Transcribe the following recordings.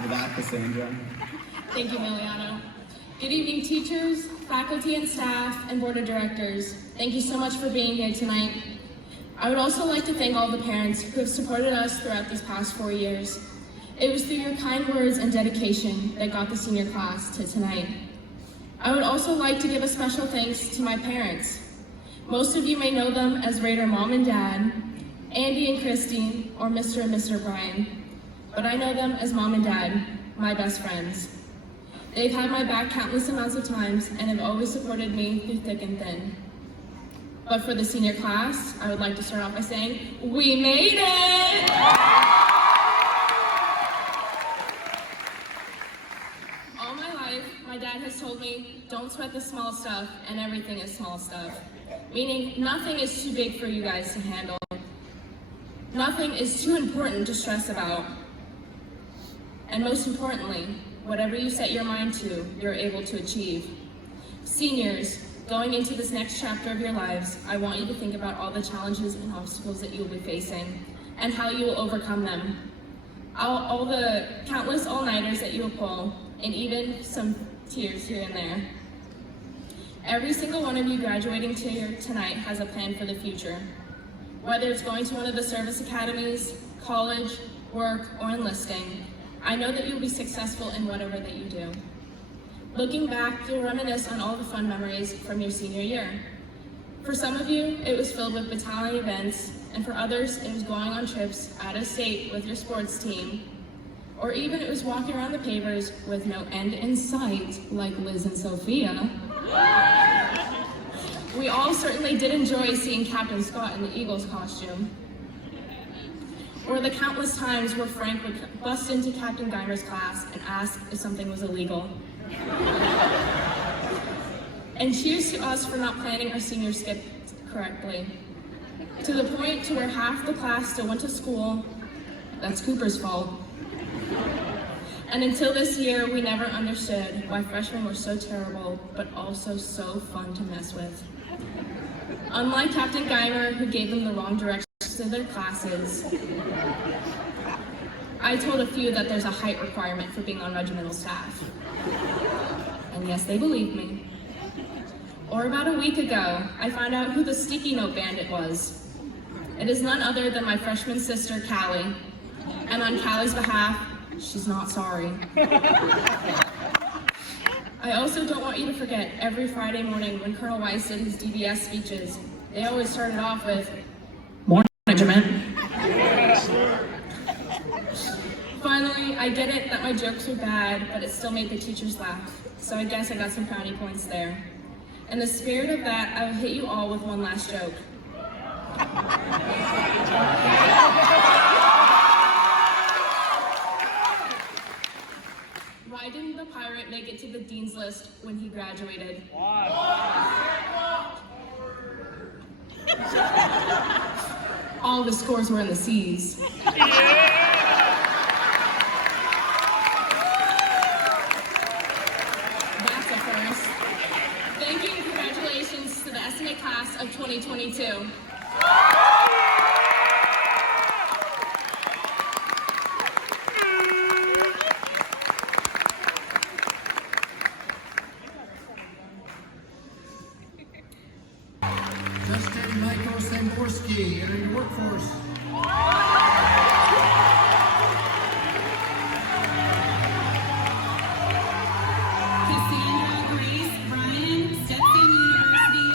for that, Cassandra. Thank you, Miliano. Good evening, teachers, faculty and staff, and board of directors. Thank you so much for being here tonight. I would also like to thank all the parents who have supported us throughout these past 4 years. It was through your kind words and dedication that got the senior class to tonight. I would also like to give a special thanks to my parents. Most of you may know them as Raider Mom and Dad, Andy and Christy, or Mr. and Mr. Brian, but I know them as Mom and Dad, my best friends. They've had my back countless amounts of times and have always supported me through thick and thin. But for the senior class, I would like to start off by saying, we made it! All my life, my dad has told me, don't sweat the small stuff, and everything is small stuff. Meaning, nothing is too big for you guys to handle. Nothing is too important to stress about. And most importantly, whatever you set your mind to, you're able to achieve. Seniors, going into this next chapter of your lives, I want you to think about all the challenges and obstacles that you will be facing and how you will overcome them. All the countless all-nighters that you will pull, and even some tears here and there. Every single one of you graduating here tonight has a plan for the future. Whether it's going to one of the service academies, college, work, or enlisting, I know that you'll be successful in whatever that you do. Looking back, you'll reminisce on all the fun memories from your senior year. For some of you, it was filled with battalion events, and for others, it was going on trips out of state with your sports team, or even it was walking around the pavers with no end in sight, like Liz and Sophia. We all certainly did enjoy seeing Captain Scott in the Eagles costume. Or the countless times where Frank would bust into Captain Geimer's class and ask if something was illegal. And cheers to us for not planning our senior skip correctly. To the point to where half the class still went to school. That's Cooper's fault. And until this year, we never understood why freshmen were so terrible, but also so fun to mess with. Unlike Captain Geimer, who gave them the wrong directions to their classes, I told a few that there's a height requirement for being on regimental staff. And yes, they believed me. Or about a week ago, I found out who the sticky note bandit was. It is none other than my freshman sister, Callie. And on Callie's behalf, she's not sorry. I also don't want you to forget every Friday morning when Colonel Weiss did his DBS speeches, they always started off with, "Morning, Regiment." Finally, I get it that my jokes were bad, but it still made the teachers laugh. So I guess I got some brownie points there. In the spirit of that, I will hit you all with one last joke. Why didn't the pirate make it to the dean's list when he graduated? All the scores were in the C's. That's a first. Thank you and congratulations to the SMA class of 2022. Justin Michael Samborski, entering the workforce. Cassandra Grace Bryan, Stetson University.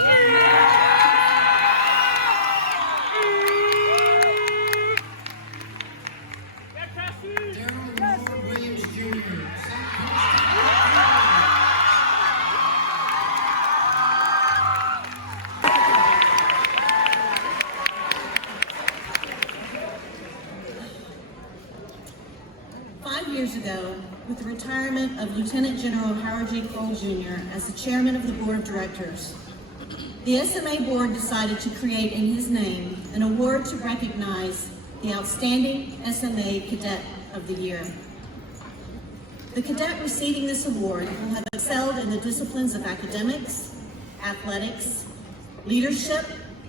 Darryl Lord Williams Jr., Years ago, with the retirement of Lieutenant General Howard J. Cole Jr. as the chairman of the board of directors, the SMA board decided to create in his name an award to recognize the outstanding SMA Cadet of the Year. The cadet receiving this award will have excelled in the disciplines of academics, athletics, leadership,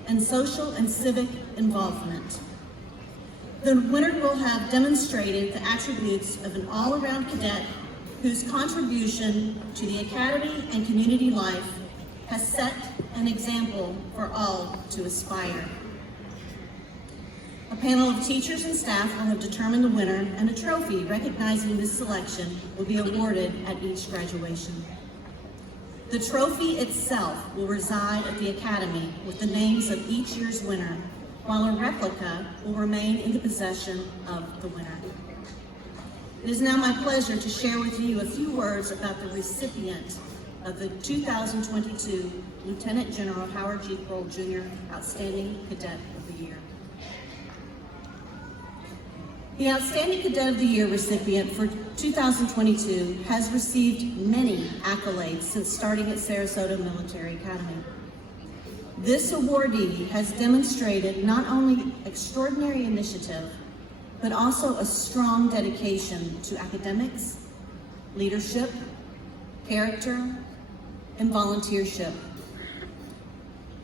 and social and civic involvement. The winner will have demonstrated the attributes of an all-around cadet whose contribution to the academy and community life has set an example for all to aspire. A panel of teachers and staff will have determined the winner, and a trophy recognizing this selection will be awarded at each graduation. The trophy itself will reside at the Academy with the names of each year's winner, while a replica will remain in the possession of the winner. It is now my pleasure to share with you a few words about the recipient of the 2022 Lieutenant General Howard G. Kroll Jr. Outstanding Cadet of the Year. The Outstanding Cadet of the Year recipient for 2022 has received many accolades since starting at Sarasota Military Academy. This awardee has demonstrated not only extraordinary initiative, but also a strong dedication to academics, leadership, character, and volunteership.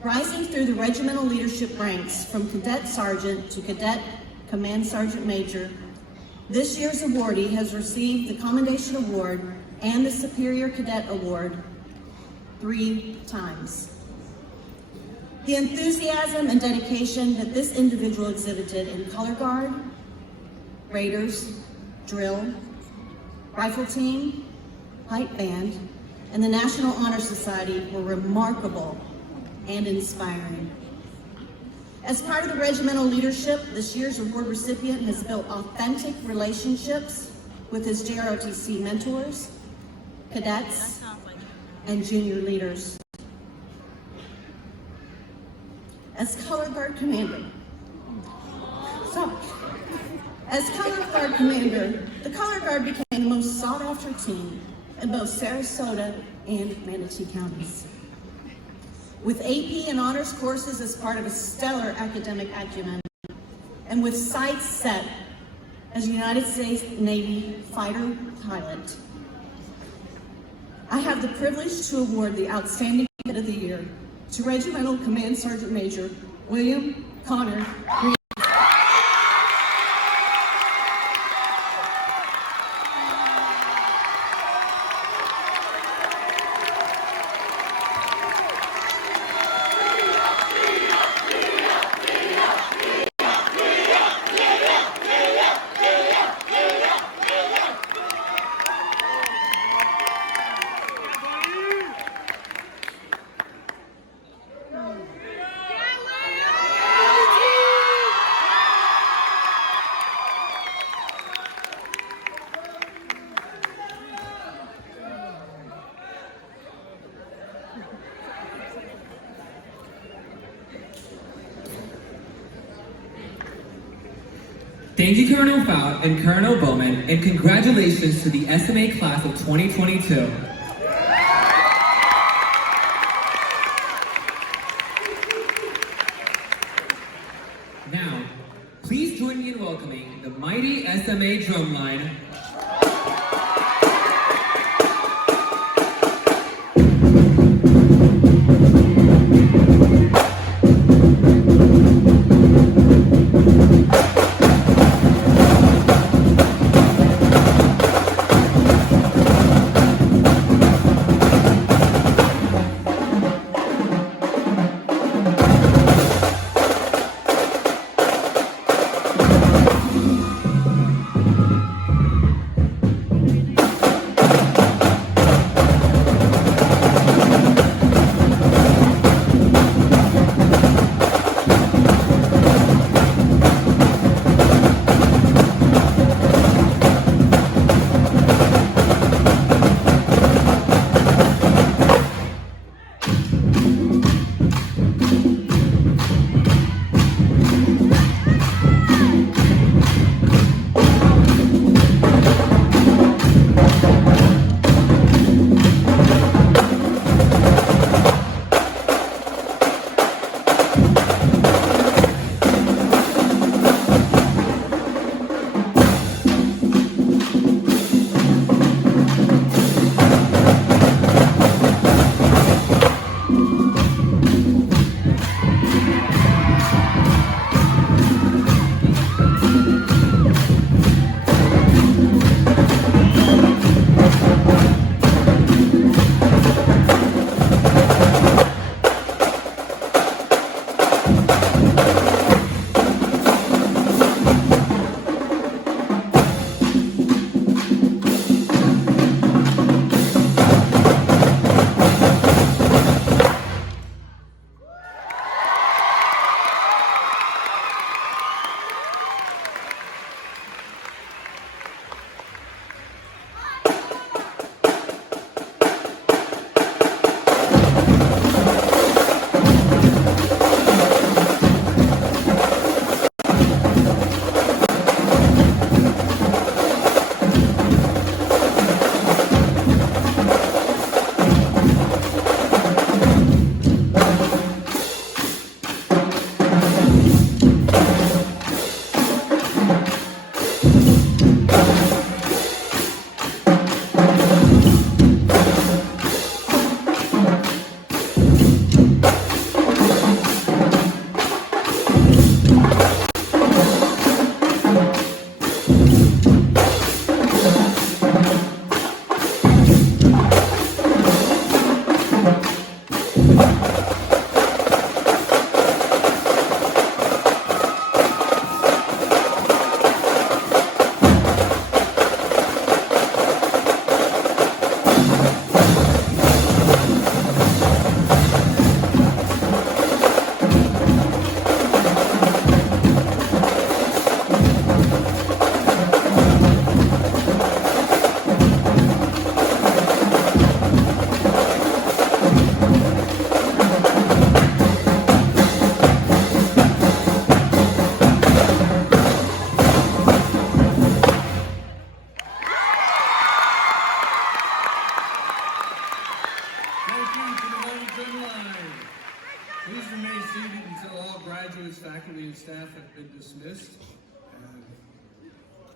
Rising through the regimental leadership ranks from cadet sergeant to cadet command sergeant major, this year's awardee has received the Commendation Award and the Superior Cadet Award 3 times. The enthusiasm and dedication that this individual exhibited in color guard, Raiders, drill, rifle team, light band, and the National Honor Society were remarkable and inspiring. As part of the regimental leadership, this year's award recipient has built authentic relationships with his JROTC mentors, cadets, and junior leaders. As color guard commander, the color guard became the most sought-after team in both Sarasota and Manatee counties. With AP and honors courses as part of a stellar academic acumen, and with sights set as a United States Navy fighter pilot, I have the privilege to award the Outstanding Cadet of the Year to Regimental Command Sergeant Major William Connor Green. Thank you, Colonel Fout and Colonel Bowman, and congratulations to the SMA class of 2022. Now, please join me in welcoming the mighty SMA drumline,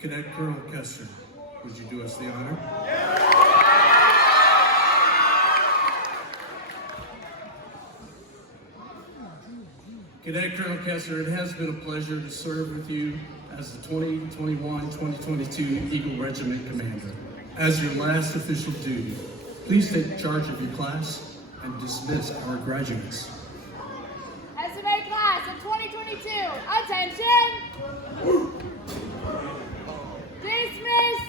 Cadet Colonel Kester, would you do us the honor? Cadet Colonel Kester, it has been a pleasure to serve with you as the 2021-2022 Eagle Regiment Commander. As your last official duty, please take charge of your class and dismiss our graduates. SMA class of 2022, attention! Dismissed!